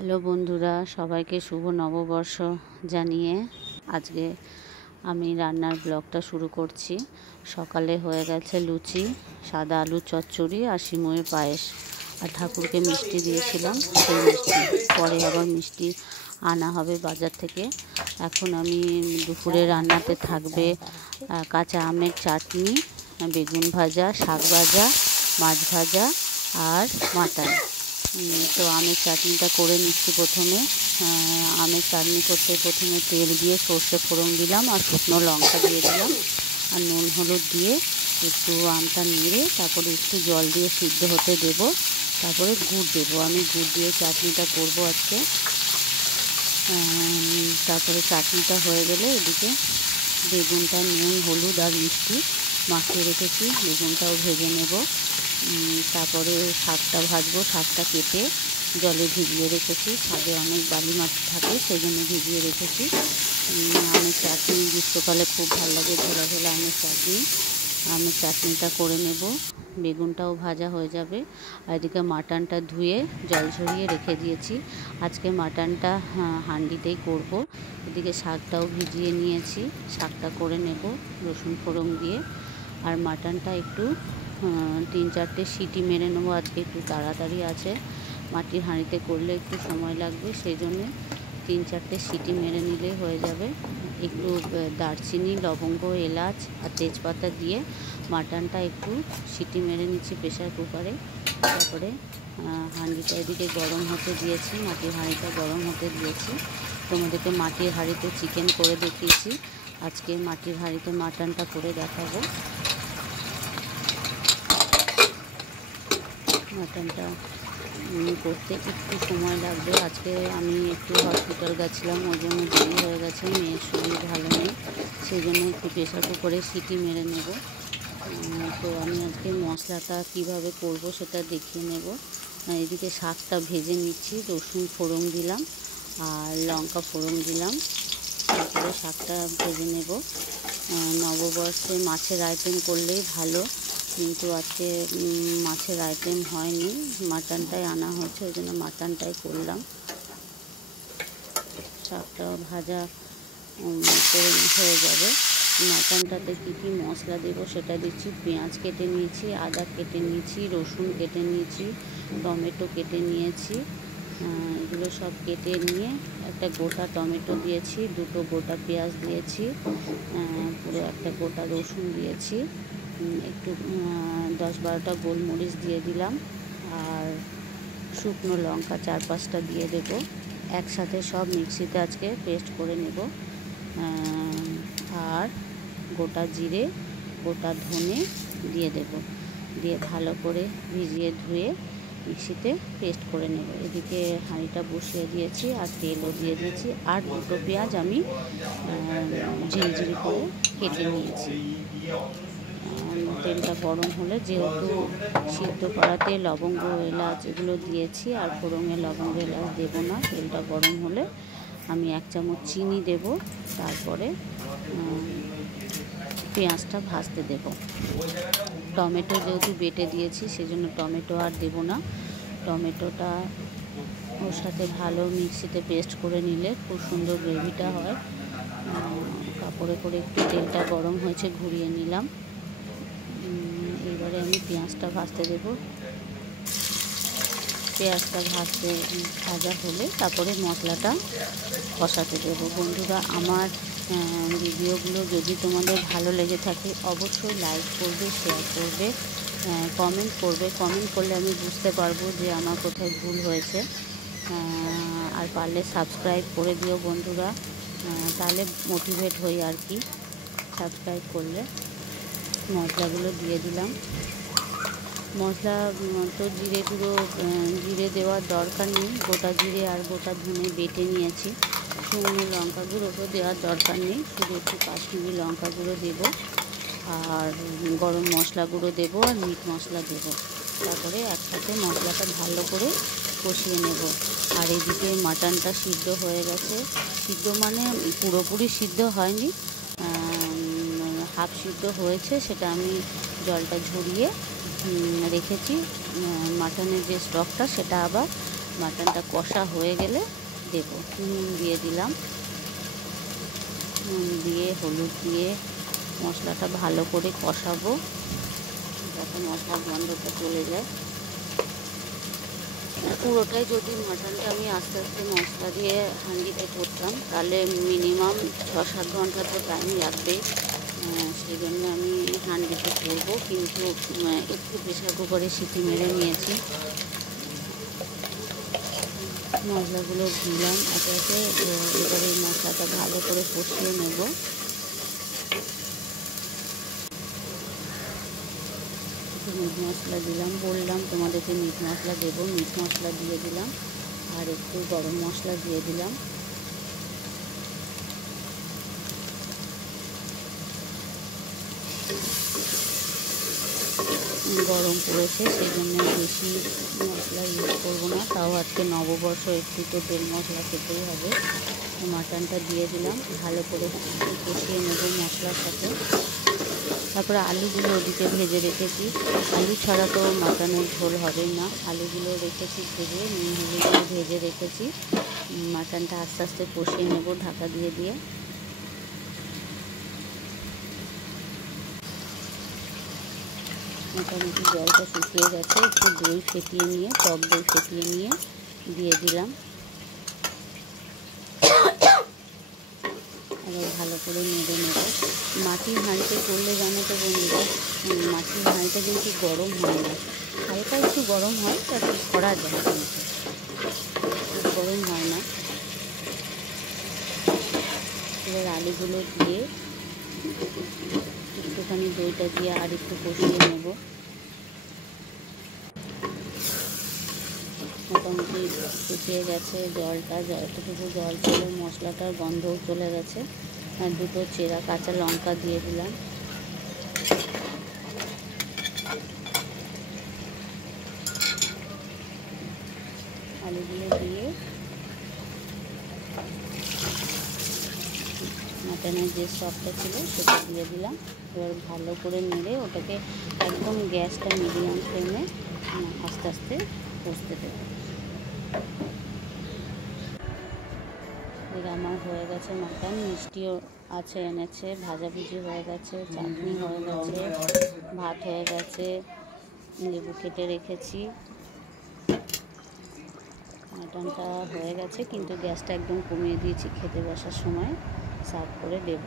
Hello বন্ধুরা, সবাইকে শুভ নববর্ষ জানিয়ে আজকে আমি রান্নার ব্লগটা শুরু করছি। সকালে হয়ে গেছে লুচি, সাদা আলুর চচ্চড়ি আর সিমুইয়ের পায়েস, আর ঠাকুরকে মিষ্টি দিয়েছিলাম। সেই মিষ্টি পরে আবার মিষ্টি আনা হবে বাজার থেকে। এখন আমি দুপুরে রান্নাতে থাকবে কাঁচা আমের চাটনি, বেগুন ভাজা, শাক ভাজা, মাছ ভাজা আর মাটন। তো আমের চাটনিটা করে নিচ্ছি। প্রথমে আমের চাটনি করতে প্রথমে তেল দিয়ে সর্ষে ফোড়ন দিলাম আর শুকনো লঙ্কা দিয়ে দিলাম আর নুন হলুদ দিয়ে একটু আমটা নেড়ে তারপরে একটু জল দিয়ে সিদ্ধ হতে দেব। তারপরে গুড় দেবো। আমি গুড় দিয়ে চাটনিটা করবো আজকে। তারপরে চাটনিটা হয়ে গেলে এদিকে বেগুনটা নুন হলুদ আর মিষ্টি মাখিয়ে রেখেছি, বেগুনটাও ভেজে নেব। তারপরে শাকটা ভাজবো। শাকটা কেটে জলে ভিজিয়ে রেখেছি, শাকে অনেক বালি মাটি থাকে সেই জন্য ভিজিয়ে রেখেছি। আমের চাটনি গ্রীষ্মকালে খুব ভালো লাগে, ঝোলা ঝোলা আমের চাটনি। আমের চাটনিটা করে নেব, বেগুনটাও ভাজা হয়ে যাবে। আর এদিকে মাটনটা ধুয়ে জল ঝরিয়ে রেখে দিয়েছি। আজকে মাটনটা হাঁড়িতেই করব। এদিকে শাকটাও ভিজিয়ে নিয়েছি, শাকটা করে নেব রসুন ফোড়ন দিয়ে। আর মাটনটা একটু 3-4টে সিটি মেরে নেবো। আজকে একটু তাড়াতাড়ি আছে, মাটির হাঁড়িতে করলে একটু সময় লাগবে, সেই জন্যে 3-4টে সিটি মেরে নিলেই হয়ে যাবে। একটু দারচিনি, লবঙ্গ, এলাচ আর তেজপাতা দিয়ে মাটনটা একটু সিটি মেরে নিচ্ছি প্রেশার কুকারে। তারপরে হাঁড়িটা এদিকে গরম হতে দিয়েছি, মাটির হাঁড়িটা গরম হতে দিয়েছি। তোমাদেরকে মাটির হাঁড়িতে চিকেন করে দেখিয়েছি, আজকে মাটির হাঁড়িতে মাটনটা করে দেখাবো। মাটনটা করতে একটু সময় লাগবে। আজকে আমি একটু হসপিটাল গেছিলাম, ওই জন্য দেরি হয়ে গেছে। মেয়ের শরীর ভালো নেই, সেই জন্য একটু প্রেশার কুকারে সিটি মেরে নেব। তো আমি আজকে মশলাটা কিভাবে করব সেটা দেখিয়ে নেব। এদিকে শাকটা ভেজে নিচ্ছি, রসুন ফোড়ন দিলাম আর লঙ্কা ফোড়ন দিলাম। তারপরে শাকটা ভেজে নেব। নববর্ষে মাছের আইটেম করলেই ভালো, কিন্তু আজকে মাছের আইটেম হয়নি, মাটনটাই আনা হয়েছে, ওই জন্য মাটনটাই করলাম। শাকটা ভাজা করে হয়ে যাবে। মাটনটাতে কী কী মশলা দেবো সেটা দিচ্ছি। পেঁয়াজ কেটে নিয়েছি, আদা কেটে নিয়েছি, রসুন কেটে নিয়েছি, টমেটো কেটে নিয়েছি। এগুলো সব কেটে নিয়ে একটা গোটা টমেটো দিয়েছি, 2টো গোটা পেঁয়াজ দিয়েছি, পুরো একটা গোটা রসুন দিয়েছি, একটু 10-12টা গোলমরিচ দিয়ে দিলাম আর শুকনো লঙ্কা 4-5টা দিয়ে দেবো। একসাথে সব মিক্সিতে আজকে পেস্ট করে নেব। আর গোটা জিরে, গোটা ধনে দিয়ে দেব, দিয়ে ভালো করে ভিজিয়ে ধুয়ে মিক্সিতে পেস্ট করে নেব। এদিকে হাঁড়িটা বসিয়ে দিয়েছি আর তেলও দিয়ে দিয়েছি। আর 2টো পেঁয়াজ আমি ঝিরিঝিরি করে কেটে নিয়েছি। তেলটা গরম হলে, যেহেতু সিদ্ধ করাতে লবঙ্গ এলাচ এগুলো দিয়েছি আর ফোড়নে লবঙ্গ এলাচ দেবো না, তেলটা গরম হলে আমি 1 চামচ চিনি দেব। তারপরে পেঁয়াজটা ভাজতে দেব। টমেটো যেহেতু বেটে দিয়েছি সেজন্য টমেটো আর দেব না। টমেটোটা ওর সাথে ভালো মিক্সিতে পেস্ট করে নিলে খুব সুন্দর গ্রেভিটা হয়। কাপড়ে করে একটু তেলটা গরম হয়েছে, ঘুরিয়ে নিলাম। এবারে আমি পেঁয়াজটা ভাজতে দেব। পেঁয়াজটা ভাজা হলে তারপরে মশলাটা কষাতে দেবো। বন্ধুরা, আমার ভিডিওগুলো যদি তোমাদের ভালো লেগে থাকে অবশ্যই লাইক করবে, শেয়ার করবে, কমেন্ট করবে। কমেন্ট করলে আমি বুঝতে পারবো যে আমার কোথায় ভুল হয়েছে। আর পারলে সাবস্ক্রাইব করে দিও বন্ধুরা, তাহলে মোটিভেট হই আর কি, সাবস্ক্রাইব করলে। মশলাগুলো দিয়ে দিলাম। মশলা তো জিরে দেওয়ার দরকার নেই, গোটা জিরে আর গোটা ধনে বেটে নিয়েছি। শুকনো লঙ্কা গুঁড়ো দেওয়ার দরকার নেই, শুধু একটু কাশ্মীরি লঙ্কা গুঁড়ো দেবো আর গরম মশলা গুঁড়ো দেবো আর মিট মশলা দেবো। তারপরে একসাথে মশলাটা ভালো করে কষিয়ে নেব। আর এদিকে মাটনটা সিদ্ধ হয়ে গেছে, সিদ্ধ মানে পুরোপুরি সিদ্ধ হয়নি, হাফ সিদ্ধ হয়েছে, সেটা আমি জলটা ঝরিয়ে রেখেছি। মাটনের যে স্টকটা সেটা আবার মাটনটা কষা হয়ে গেলে দেবো। নুন দিয়ে দিলাম, নুন দিয়ে হলুদ দিয়ে মশলাটা ভালো করে কষাবো যাতে মশলার গন্ধটা চলে যায়। পুরোটাই যদি মাটনটা আমি আস্তে আস্তে মশলা দিয়ে হাঁড়িতে করতাম তাহলে মিনিমাম 6-7 ঘন্টা তো টাইম লাগবেই। সেই জন্য আমি হাঁড়িতে করবো, কিন্তু একটু প্রেশার কুকারে সিটি মেরে নিয়েছি। মশলাগুলো দিলাম একে একে, এবারে এই মশলাটা ভালো করে কষিয়ে নেব। মিট মশলা দিলাম, বললাম তোমাদেরকে মিট মশলা দেবো, মিট মশলা দিয়ে দিলাম, আর একটু গরম মশলা দিয়ে দিলাম। গরম পড়েছে সেই জন্য বেশি মশলা ইউজ করবো না, তাও আজকে নববর্ষ, একটু তো তেল মশলা খেতেই হবে। মাটনটা দিয়ে দিলাম, ভালো করে কষিয়ে নেব মশলার সাথে। তারপরে আলুগুলো ওদিকে ভেজে রেখেছি, আলু ছাড়া তো মাটনের ঝোল হবেই না। আলুগুলো রেখেছি ভেজে, নুন হলুদ দিয়ে ভেজে রেখেছি। মাটনটা আস্তে আস্তে কষিয়ে নেব ঢাকা দিয়ে দিয়ে। মোটামুটি জলটা শুকিয়ে গেছে, একটু দই ফেটিয়ে নিয়ে, টক দই ফেটিয়ে নিয়ে দিয়ে দিলাম। আবার ভালো করে নেড়ে নেব। মাটির হাঁড়িতে করলে জানো তো বন্ধুরা, মাটির হাঁড়িটা কিন্তু গরম হয় না, হালকা একটু গরম হয়, তাতে করা যায়, কিন্তু গরম হয় না। এবার আলুগুলো দিয়ে একটুখানি দইটা দিয়ে আর একটু কষিয়ে নেব। মোটামুটি শুকিয়ে গেছে জলটা, যতটুকু জল ছিল মশলাটার গন্ধও চলে গেছে। আর দুটো চেরা কাঁচা লঙ্কা দিয়ে দিলাম। আলুগুলো দিয়ে মাটনের যে স্টকটা ছিল সেটা দিয়ে দিলাম। এবার ভালো করে নেড়ে ওটাকে একদম গ্যাসটা মিডিয়াম ফ্লেমে আস্তে আস্তে কষতে দেবো। আমার হয়ে গেছে মাটন, মিষ্টিও আছে এনেছে, ভাজাভুজি হয়ে গেছে, চাটনি হয়ে গেছে, ভাত হয়ে গেছে, লেবু কেটে রেখেছি। মাটনটা হয়ে গেছে, কিন্তু গ্যাসটা একদম কমিয়ে দিয়েছি, খেতে বসার সময় সার্ভ করে দেব।